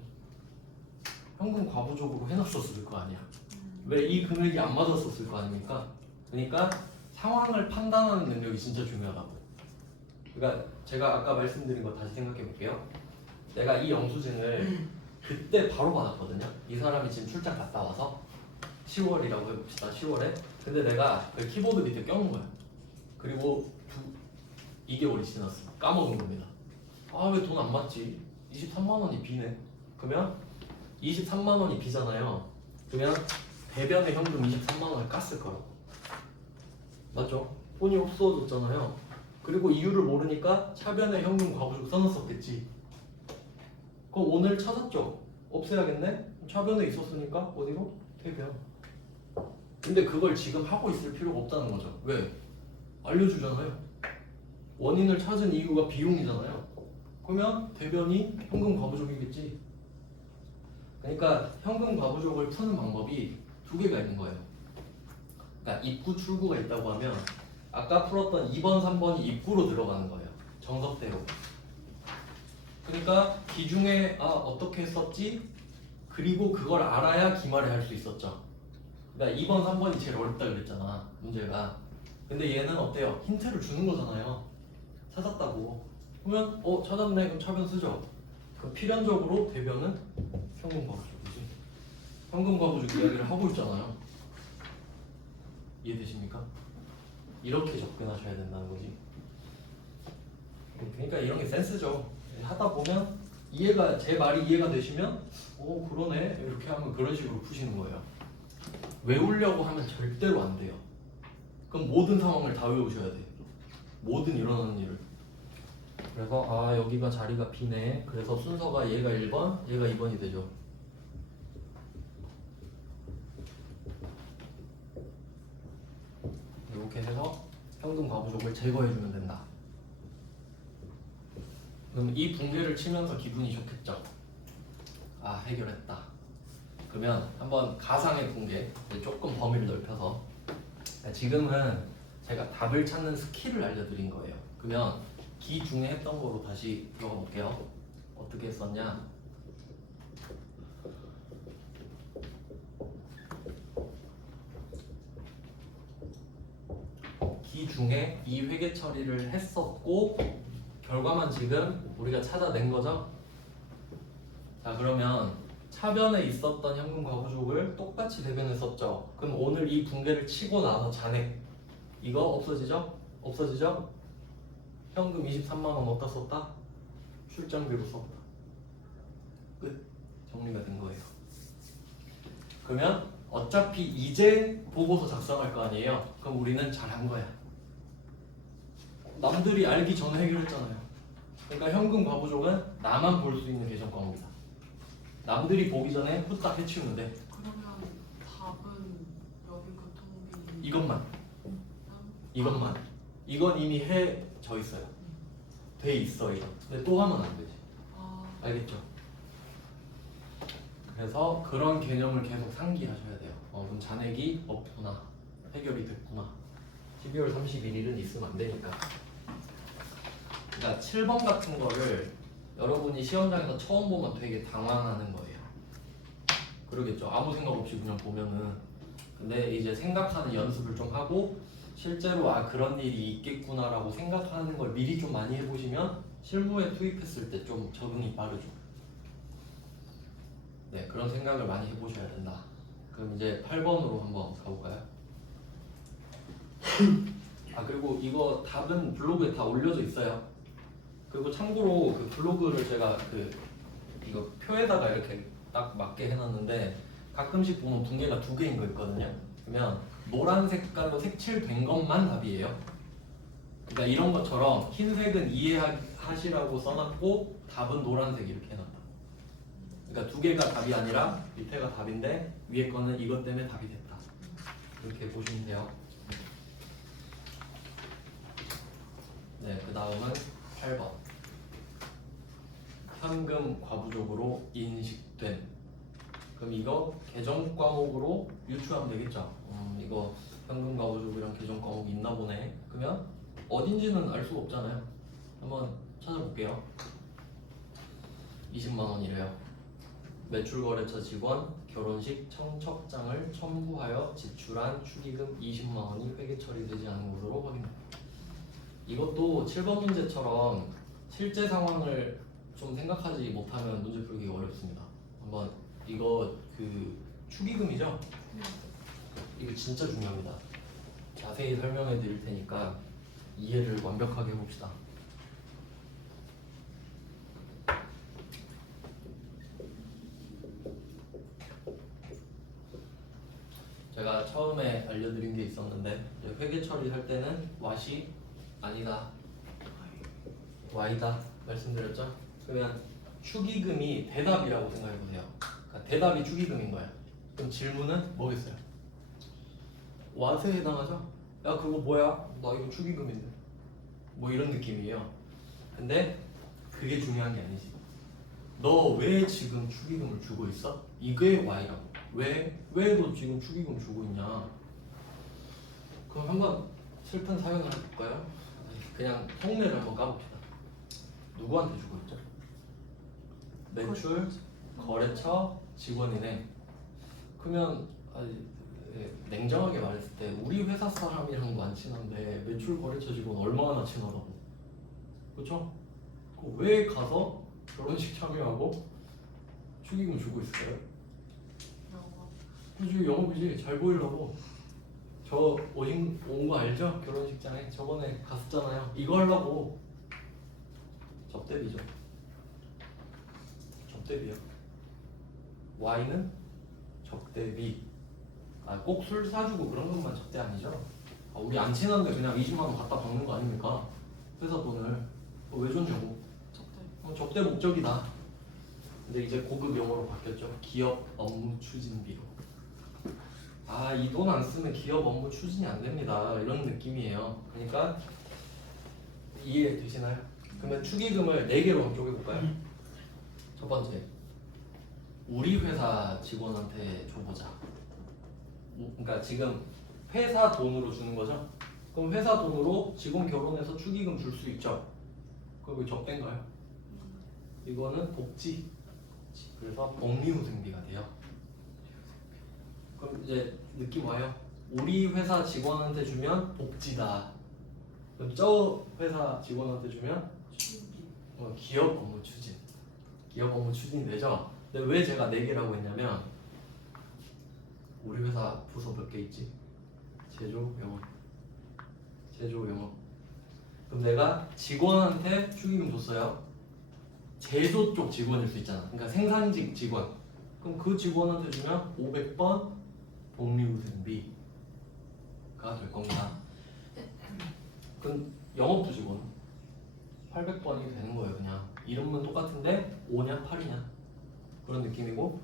현금 과부족으로 해놨었을 거 아니야. 왜 이 금액이 안 맞았었을 거 아닙니까? 그러니까 상황을 판단하는 능력이 진짜 중요하다고. 그러니까 제가 아까 말씀드린 거 다시 생각해 볼게요. 내가 이 영수증을 그때 바로 받았거든요. 이 사람이 지금 출장 갔다 와서 10월이라고 해봅시다. 10월에. 근데 내가 그 키보드 밑에 껴놓은 거야. 그리고 2개월이 지났어. 까먹은 겁니다. 왜 돈 안 맞지? 23만 원이 비네. 그러면 23만 원이 비잖아요. 그러면 대변의 현금 23만 원을 깠을 거라고. 맞죠? 돈이 없어졌잖아요. 그리고 이유를 모르니까 차변의 현금 과부족 써놨었겠지. 그럼 오늘 찾았죠? 없애야겠네? 차변에 있었으니까 어디로? 대변. 근데 그걸 지금 하고 있을 필요가 없다는 거죠. 왜? 알려주잖아요. 원인을 찾은 이유가 비용이잖아요. 그러면 대변이 현금 과부족이겠지. 그러니까 현금 과부족을 푸는 방법이 두 개가 있는 거예요. 그러니까 입구 출구가 있다고 하면 아까 풀었던 2번, 3번이 입구로 들어가는 거예요. 정석대로. 그러니까 기중에 어떻게 썼지? 그리고 그걸 알아야 기말에 할 수 있었죠. 그러니까 2번, 3번이 제일 어렵다 그랬잖아, 문제가. 근데 얘는 어때요? 힌트를 주는 거잖아요. 찾았다고. 그러면 찾았네. 그럼 차변 쓰죠. 그럼 필연적으로 대변은 현금 과부족이지. 현금 과부족 이야기를 하고 있잖아요. 이해되십니까? 이렇게 접근하셔야 된다는 거지. 그러니까 이런 게 센스죠. 하다 보면 제 말이 이해가 되시면 그러네 이렇게 하면 그런 식으로 푸시는 거예요. 외우려고 하면 절대로 안 돼요. 그럼 모든 상황을 다 외우셔야 돼요. 모든 일어나는 일을. 그래서 여기가 자리가 비네. 그래서 순서가 얘가 1번, 얘가 2번이 되죠. 이렇게 해서 현금 과부족을 제거해주면 된다. 그럼 이 붕괴를 치면서 기분이 좋겠죠. 해결했다. 그러면 한번 가상의 공개 조금 범위를 넓혀서 지금은 제가 답을 찾는 스킬을 알려드린 거예요. 그러면 기 중에 했던 거로 다시 들어가 볼게요. 어떻게 했었냐? 기 중에 이 회계 처리를 했었고 결과만 지금 우리가 찾아낸 거죠. 자 그러면 차변에 있었던 현금 과부족을 똑같이 대변했었죠. 그럼 오늘 이 붕괴를 치고 나서 잔액 이거 없어지죠? 없어지죠? 현금 23만 원 어디다 썼다? 출장비로 썼다. 끝. 정리가 된 거예요. 그러면 어차피 이제 보고서 작성할 거 아니에요? 그럼 우리는 잘한 거야. 남들이 알기 전에 해결했잖아요. 그러니까 현금 과부족은 나만 볼 수 있는 계정 과목이다. 남들이 보기 전에 후딱 해치우면 돼. 그러면 답은 여기 교통비 이것만. 이건 이미 해져 있어요. 돼 있어 이거. 근데 또 하면 안 되지. 알겠죠? 그래서 그런 개념을 계속 상기하셔야 돼요. 그럼 잔액이 없구나. 해결이 됐구나. 12월 31일은 있으면 안 되니까. 그러니까 7번 같은 거를 여러분이 시험장에서 처음 보면 되게 당황하는 거예요. 그러겠죠. 아무 생각 없이 그냥 보면은. 근데 이제 생각하는 연습을 좀 하고 실제로 그런 일이 있겠구나라고 생각하는 걸 미리 좀 많이 해보시면 실무에 투입했을 때 좀 적응이 빠르죠. 네, 그런 생각을 많이 해보셔야 된다. 그럼 이제 8번으로 한번 가볼까요? 그리고 이거 답은 블로그에 다 올려져 있어요. 그리고 참고로 그 블로그를 제가 이거 표에다가 이렇게 딱 맞게 해놨는데 가끔씩 보면 붕괴가 2개인 거 있거든요. 그러면 노란 색깔로 색칠된 것만 답이에요. 그러니까 이런 것처럼 흰색은 이해하시라고 써놨고 답은 노란색 이렇게 해놨다. 그러니까 2개가 답이 아니라 밑에가 답인데 위에 거는 이것 때문에 답이 됐다. 이렇게 보시면 돼요. 네, 그 다음은 8번. 현금 과부족으로 인식된. 그럼 이거 계정 과목으로 유추하면 되겠죠. 이거 현금 과부족이랑 계정 과목이 있나 보네. 그러면 어딘지는 알 수가 없잖아요. 한번 찾아볼게요. 20만 원이래요. 매출거래처 직원 결혼식 청첩장을 첨부하여 지출한 축의금 20만 원이 회계 처리되지 않은 것으로 확인됩니다. 이것도 7번 문제처럼 실제 상황을 좀 생각하지 못하면 문제 풀기 어렵습니다. 한번 이거 축의금이죠? 이거 진짜 중요합니다. 자세히 설명해 드릴 테니까 이해를 완벽하게 해봅시다. 제가 처음에 알려드린 게 있었는데 회계 처리할 때는 왓이 아니다 Y다 말씀드렸죠? 그러면 축의금이 대답이라고 생각해보세요. 그러니까 대답이 축의금인 거야. 그럼 질문은 뭐겠어요? 왓에 해당하죠? 야 그거 뭐야? 나 이거 축의금인데 뭐 이런 느낌이에요. 근데 그게 중요한 게 아니지. 너 왜 지금 축의금을 주고 있어? 이게 Y라고. 왜 너 지금 축의금 주고 있냐? 그럼 한번 슬픈 사연을 해볼까요? 그냥 속내를 한번 까봅시다. 누구한테 주고 있죠? 매출, 거래처, 직원이네. 그러면 냉정하게 말했을 때 우리 회사 사람이랑도 안 친한데 매출, 거래처 직원 얼마나 친하다고. 그렇죠? 왜 가서 결혼식 참여하고 축의금 주고 있을까요? 그죠, 영업이지. 잘 보이려고. 저 온 거 알죠? 결혼식장에 저번에 갔었잖아요. 이거 하려고. 접대비죠. 접대비요. Y는 접대비. 꼭 술 사주고 그런 것만 접대 아니죠? 우리 안 친한데 그냥 20만 원 갖다 박는 거 아닙니까? 회사 돈을. 왜 줬냐고. 접대 목적이다. 근데 이제 고급 용어로 바뀌었죠. 기업 업무 추진비로. 이 돈 안 쓰면 기업 업무 추진이 안 됩니다. 이런 느낌이에요. 그러니까 이해되시나요? 그러면 축의금을 4개로 쪼개볼까요? 첫 번째 우리 회사 직원한테 줘보자. 그러니까 지금 회사 돈으로 주는 거죠? 그럼 회사 돈으로 직원 결혼해서 축의금 줄 수 있죠? 그럼 이거 적대인가요? 이거는 복지. 그래서 복리후생비가 돼요. 그럼 이제 느낌 와요? 우리 회사 직원한테 주면 복지다. 그럼 저 회사 직원한테 주면 기업 업무 추진. 기업 업무 추진 되죠? 근데 왜 제가 4개라고 했냐면 우리 회사 부서 몇 개 있지? 제조, 영업. 제조, 영업. 그럼 내가 직원한테 축의금 줬어요. 제조 쪽 직원일 수 있잖아. 그러니까 생산직 직원. 그럼 그 직원한테 주면 500번 복리후생비가 될 겁니다. 그럼 영업부 직원 800번이 되는 거예요. 그냥 이름은 똑같은데 5냐 8이냐 그런 느낌이고.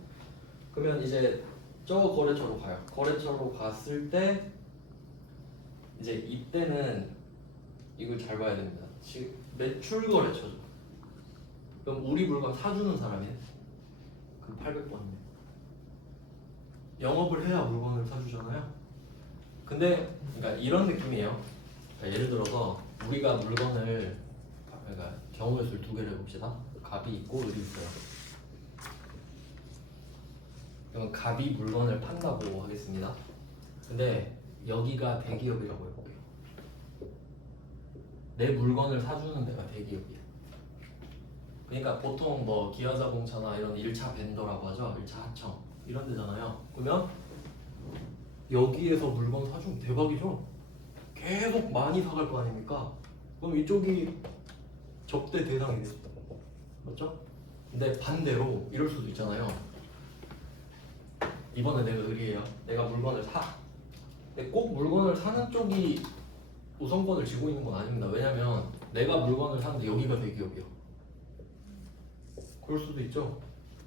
그러면 이제 저 거래처로 가요. 거래처로 갔을 때 이제 이때는 이걸 잘 봐야 됩니다. 지금 매출 거래처죠. 그럼 우리 물건 사주는 사람이네. 그럼 800번이네. 영업을 해야 물건을 사주잖아요. 근데 그러니까 이런 느낌이에요. 그러니까 예를 들어서 우리가 물건을 그러니까 경우의 수 2개를 해봅시다. 갑이 있고 을이 있어요. 그럼 갑이 물건을 판다고 하겠습니다. 근데 여기가 대기업이라고 해볼게요. 내 물건을 사주는 데가 대기업이야. 그러니까 보통 뭐 기아자동차나 이런 1차 벤더라고 하죠. 1차 하청 이런 데잖아요. 그러면 여기에서 물건 사주면 대박이죠. 계속 많이 사갈 거 아닙니까? 그럼 이쪽이 접대 대상이 되죠. 맞죠? 근데 반대로 이럴 수도 있잖아요. 이번에 내가 의리해요. 내가 물건을 사. 근데 꼭 물건을 사는 쪽이 우선권을 쥐고 있는 건 아닙니다. 왜냐면 내가 물건을 사는데 여기가 대기업이요. 그럴 수도 있죠.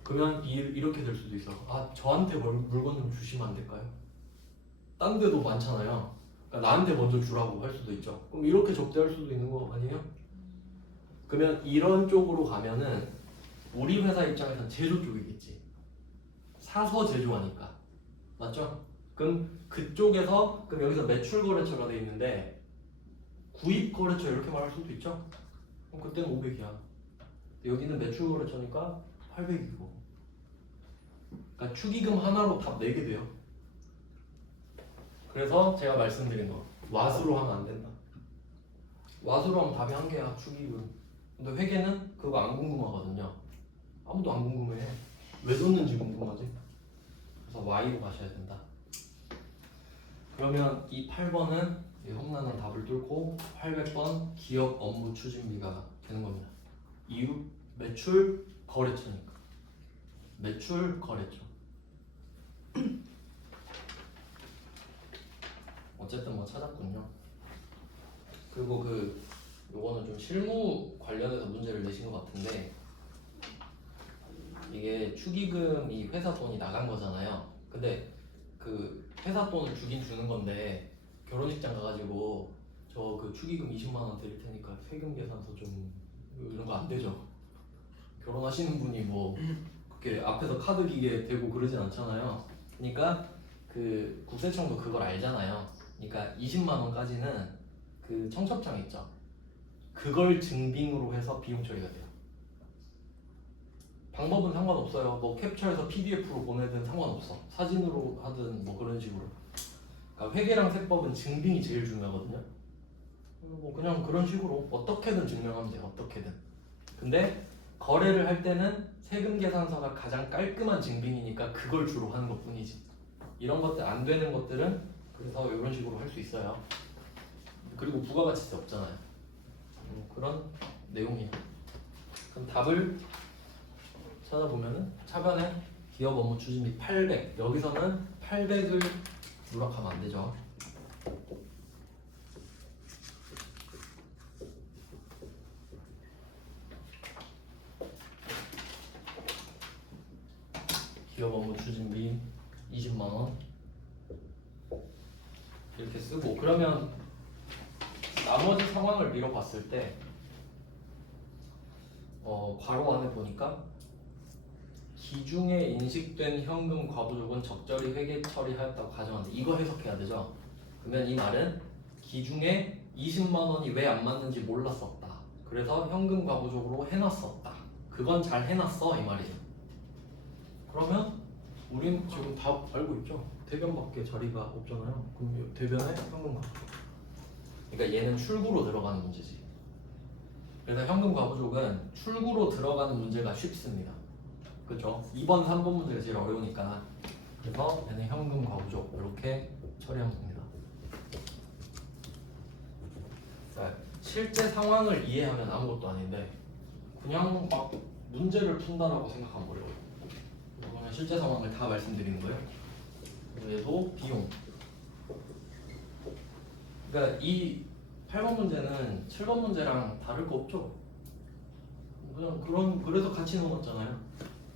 그러면 이렇게 될 수도 있어. 아, 저한테 물건 좀 주시면 안 될까요? 딴 데도 많잖아요. 그러니까 나한테 먼저 주라고 할 수도 있죠. 그럼 이렇게 접대할 수도 있는 거 아니에요? 그러면 이런 쪽으로 가면은 우리 회사 입장에서는 제조 쪽이겠지. 사서 제조하니까. 맞죠? 그럼 그쪽에서 그럼 여기서 매출 거래처가 돼 있는데 구입 거래처 이렇게 말할 수도 있죠? 그럼 그때는 500이야. 여기는 매출 거래처니까 800이고. 그러니까 축의금 하나로 답 내게 돼요. 그래서 제가 말씀드린 거 왓으로 하면 안 된다. 왓으로 하면 답이 한 개야. 축의금. 근데 회계는 그거 안 궁금하거든요. 아무도 안 궁금해. 왜 줬는지 궁금하지. 그래서 Y로 가셔야 된다. 그러면 이 8번은 험난한 답을 뚫고 800번 기업 업무 추진비가 되는 겁니다. 이유 매출 거래처니까. 매출 거래처. 어쨌든 뭐 찾았군요. 그리고 요거는 좀 실무 관련해서 문제를 내신 것 같은데 이게 축의금이 회사 돈이 나간 거잖아요. 근데 그 회사 돈을 주긴 주는 건데 결혼식장 가가지고 저 그 축의금 20만 원 드릴 테니까 세금 계산서 좀 이런 거 안 되죠. 결혼하시는 분이 뭐 그렇게 앞에서 카드 기계 대고 그러진 않잖아요. 그러니까 그 국세청도 그걸 알잖아요. 그러니까 20만 원까지는 그 청첩장 있죠. 그걸 증빙으로 해서 비용 처리가 돼요. 방법은 상관없어요. 뭐 캡처해서 PDF로 보내든 상관없어. 사진으로 하든 뭐 그런 식으로. 그러니까 회계랑 세법은 증빙이 제일 중요하거든요. 뭐 그냥 그런 식으로 어떻게든 증명하면 돼요. 어떻게든. 근데 거래를 할 때는 세금 계산서가 가장 깔끔한 증빙이니까 그걸 주로 하는 것뿐이지. 이런 것들 안 되는 것들은 그래서 이런 식으로 할 수 있어요. 그리고 부가가치세 없잖아요. 그런 내용이에요. 그럼 답을 찾아보면은 차변에 기업 업무 추진비 800. 여기서는 800을 누락하면 안 되죠. 기업 업무 추진비 20만 원 이렇게 쓰고. 그러면 나머지 상황을 미뤄봤을 때 괄호 안에 보니까 기중에 인식된 현금 과부족은 적절히 회계 처리하였다고 가정한다. 이거 해석해야 되죠. 그러면 이 말은 기중에 20만 원이 왜 안 맞는지 몰랐었다. 그래서 현금 과부족으로 해놨었다. 그건 잘 해놨어 이 말이에요. 그러면 우린 지금 다 알고 있죠. 대변밖에 자리가 없잖아요. 그럼 대변에 현금 과부족. 그러니까 얘는 출구로 들어가는 문제지. 그래서 현금 과부족은 출구로 들어가는 문제가 쉽습니다. 그렇죠? 2번, 3번 문제가 제일 어려우니까. 그래서 얘는 현금 과부족 이렇게 처리하면 됩니다. 자, 실제 상황을 이해하면 아무것도 아닌데 그냥 막 문제를 푼다라고 생각하면 어려워요. 그냥 실제 상황을 다 말씀드리는 거예요. 그래도 비용. 그러니까 이 8번 문제는 7번 문제랑 다를 거 없죠. 그냥 그래서 같이 넣었잖아요.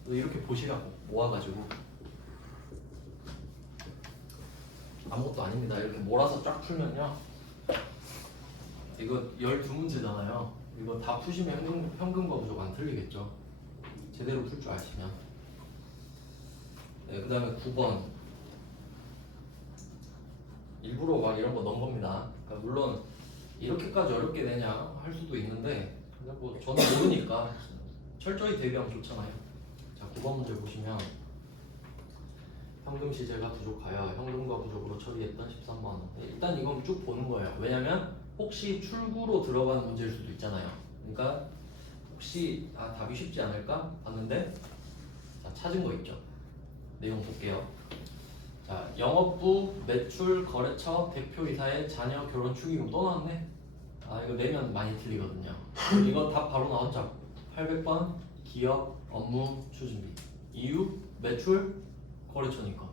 이렇게 보시라고 모아가지고 아무것도 아닙니다. 이렇게 몰아서 쫙 풀면요. 이거 12문제잖아요. 이거 다 푸시면 현금과 부족 안 틀리겠죠. 제대로 풀 줄 아시면. 네, 그 다음에 9번. 일부러 막 이런 거 넣은 겁니다. 그러니까 물론 이렇게까지 어렵게 되냐 할 수도 있는데 근데 뭐 저는 모르니까 철저히 대비하면 좋잖아요. 자, 9번 문제 보시면 현금 시제가 부족하여 현금과 부족으로 처리했던 13만 원. 일단 이건 쭉 보는 거예요. 왜냐면 혹시 출구로 들어가는 문제일 수도 있잖아요. 그러니까 혹시 답이 쉽지 않을까 봤는데 자, 찾은 거 있죠. 내용 볼게요. 자, 영업부, 매출, 거래처, 대표이사의 자녀 결혼 축의금 또 나왔네. 이거 내면 많이 틀리거든요. 이거 답 바로 나왔죠. 800번 기업 업무 추진비. 이유 매출 거래처니까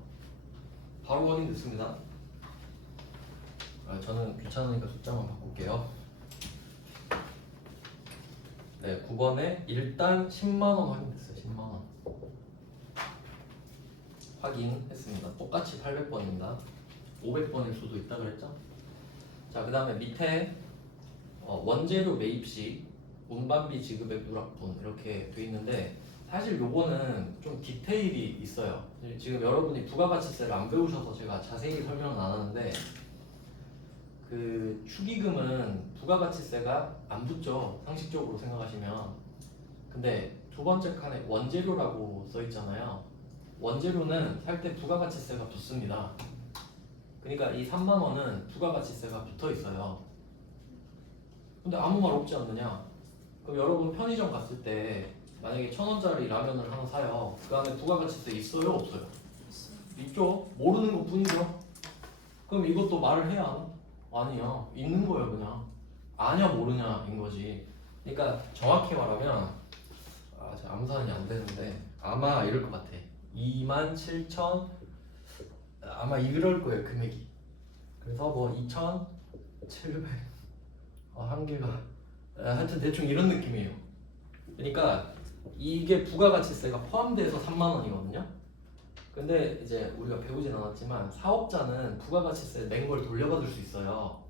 바로 확인됐습니다. 저는 귀찮으니까 숫자만 바꿀게요. 네, 9번에 일단 10만원 확인됐어요. 10만원 확인했습니다. 똑같이 800번입니다. 500번일 수도 있다 그랬죠? 자, 그 다음에 밑에 원재료 매입 시 운반비 지급액 누락분 이렇게 돼 있는데 사실 요거는 좀 디테일이 있어요. 지금 여러분이 부가가치세를 안 배우셔서 제가 자세히 설명은 안 하는데 그 축의금은 부가가치세가 안 붙죠. 상식적으로 생각하시면. 근데 두 번째 칸에 원재료라고 써 있잖아요. 원재료는 살 때 부가가치세가 붙습니다. 그러니까 이 3만 원은 부가가치세가 붙어 있어요. 근데 아무 말 없지 않느냐? 그럼 여러분 편의점 갔을 때 만약에 1,000원짜리 라면을 하나 사요. 그 안에 부가가치세 있어요? 없어요? 있죠? 모르는 것 뿐이죠. 그럼 이것도 말을 해야 하나? 아니야. 있는 거예요 그냥. 아냐 모르냐인 거지. 그러니까 정확히 말하면 제가 암산이 안 되는데 아마 이럴 것 같아. 27,000 아마 이럴 거예요 금액이. 그래서 뭐 2,700 한계가 하여튼 대충 이런 느낌이에요. 그러니까 이게 부가가치세가 포함돼서 3만 원이거든요. 근데 이제 우리가 배우진 않았지만 사업자는 부가가치세 낸 걸 돌려받을 수 있어요.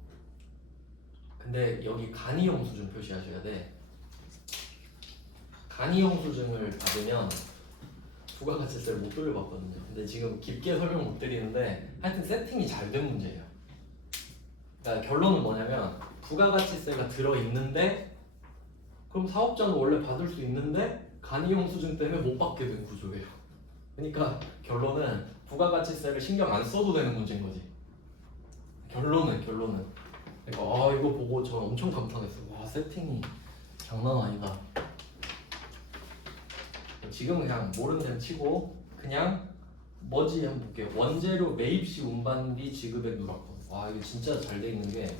근데 여기 간이영수증 표시하셔야 돼. 간이영수증을 받으면 부가가치세를 못 돌려받거든요. 근데 지금 깊게 설명 못 드리는데 하여튼 세팅이 잘 된 문제예요. 그러니까 결론은 뭐냐면 부가가치세가 들어있는데 그럼 사업자는 원래 받을 수 있는데 간이영수증 때문에 못 받게 된 구조예요. 그러니까 결론은 부가가치세를 신경 안 써도 되는 문제인 거지. 결론은. 그러니까 이거 보고 저 엄청 감탄했어요. 와, 세팅이 장난 아니다. 지금 그냥 모르는 데는 치고 그냥 뭐지 한번 볼게요. 원재료 매입 시 운반비 지급액 누락분. 와, 이거 진짜 잘 돼 있는 게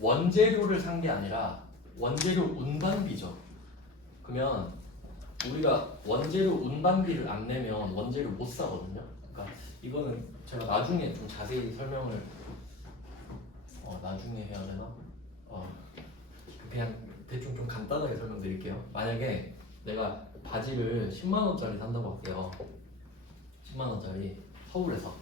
원재료를 산 게 아니라 원재료 운반비죠. 그러면 우리가 원재료 운반비를 안 내면 원재료 못 사거든요. 그러니까 이거는 제가 나중에 좀 자세히 설명을 나중에 해야 되나? 그냥 대충 좀 간단하게 설명드릴게요. 만약에 내가 바지를 10만 원짜리 산다고 할게요. 10만 원짜리 서울에서.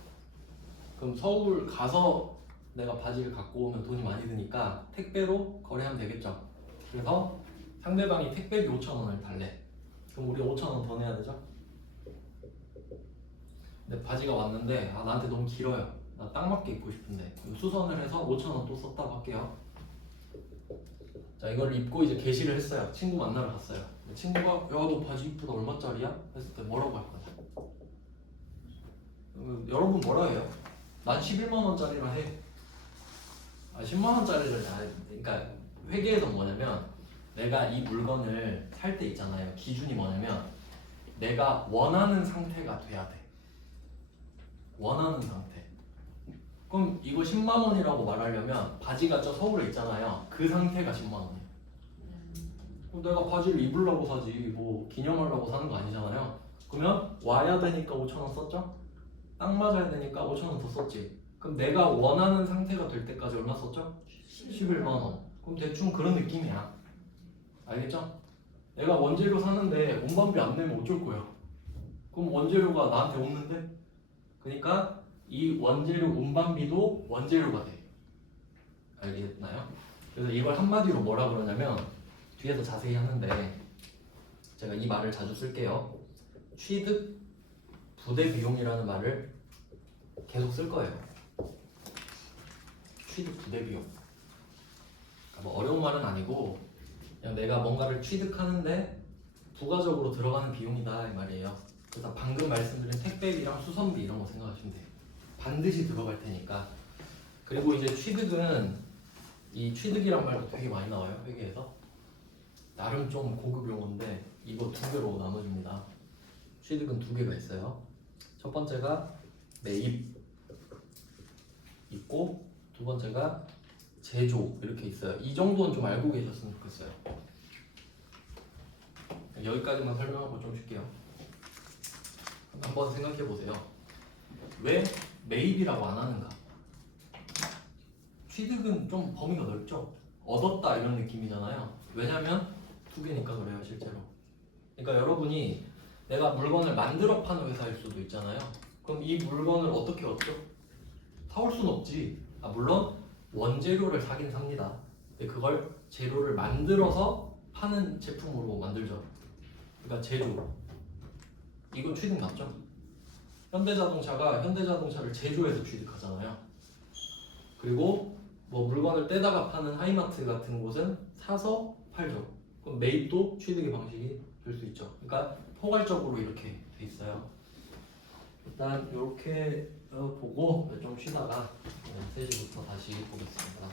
그럼 서울 가서 내가 바지를 갖고 오면 돈이 많이 드니까 택배로 거래하면 되겠죠. 그래서 상대방이 택배비 5,000원을 달래. 그럼 우리 5,000원 더 내야 되죠? 근데 바지가 왔는데 나한테 너무 길어요. 나 딱 맞게 입고 싶은데 수선을 해서 5,000원 또 썼다고 할게요. 자, 이걸 입고 이제 게시를 했어요. 친구 만나러 갔어요. 친구가 야 너 바지 이쁘다 얼마짜리야? 했을 때 뭐라고 할 거냐? 여러분 뭐라 해요? 난 11만 원짜리라 해. 10만 원짜리를 그러니까 회계에서 뭐냐면 내가 이 물건을 살 때 있잖아요. 기준이 뭐냐면 내가 원하는 상태가 돼야 돼. 원하는 상태. 그럼 이거 10만 원이라고 말하려면 바지가 저 서울에 있잖아요. 그 상태가 10만 원이에요. 그럼 내가 바지를 입으려고 사지 뭐 기념하려고 사는 거 아니잖아요. 그러면 와야 되니까 5,000원 썼죠? 딱 맞아야 되니까 5,000원 더 썼지. 그럼 내가 원하는 상태가 될 때까지 얼마 썼죠? 11만 원. 그럼 대충 그런 느낌이야. 알겠죠? 내가 원재료 사는데 운반비 안 내면 어쩔 거야? 그럼 원재료가 나한테 없는데? 그러니까 이 원재료 운반비도 원재료가 돼. 알겠나요? 그래서 이걸 한마디로 뭐라 그러냐면 뒤에서 자세히 하는데 제가 이 말을 자주 쓸게요. 취득 부대 비용이라는 말을 계속 쓸 거예요. 취득 부대 비용. 그러니까 뭐 어려운 말은 아니고 그냥 내가 뭔가를 취득하는데 부가적으로 들어가는 비용이다 이 말이에요. 그래서 방금 말씀드린 택배비랑 수선비 이런 거 생각하시면 돼요. 반드시 들어갈 테니까. 그리고 이제 취득은 이 취득이란 말도 되게 많이 나와요 회계에서. 나름 좀 고급 용어인데 이거 두 개로 나눠집니다. 취득은 두 개가 있어요. 첫 번째가 매입 있고 두 번째가 제조 이렇게 있어요. 이 정도는 좀 알고 계셨으면 좋겠어요. 여기까지만 설명하고 좀 쉴게요. 한번 생각해 보세요. 왜 매입이라고 안 하는가? 취득은 좀 범위가 넓죠. 얻었다 이런 느낌이잖아요. 왜냐면 두 개니까 그래요 실제로. 그러니까 여러분이 내가 물건을 만들어 파는 회사일 수도 있잖아요. 그럼 이 물건을 어떻게 얻죠? 사올 순 없지. 물론 원재료를 사긴 삽니다. 근데 그걸 재료를 만들어서 파는 제품으로 만들죠. 그러니까 제조. 이거 취득 맞죠? 현대자동차가 현대자동차를 제조해서 취득하잖아요. 그리고 뭐 물건을 떼다가 파는 하이마트 같은 곳은 사서 팔죠. 그럼 매입도 취득의 방식이 될 수 있죠. 그러니까 포괄적으로 이렇게 돼 있어요. 일단 이렇게 보고 좀 쉬다가 3시부터 다시 보겠습니다.